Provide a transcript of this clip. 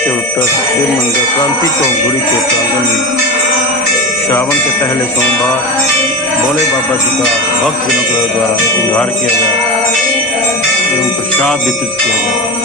Charitable trust Shiv मंदिर क्रांति चौक धुरी के प्रांगण में श्रावण के पहले सोमवार भोले बाबा जी का भक्तजनों के द्वारा श्रृंगार किया गया एवं प्रसाद वितरित किया गया।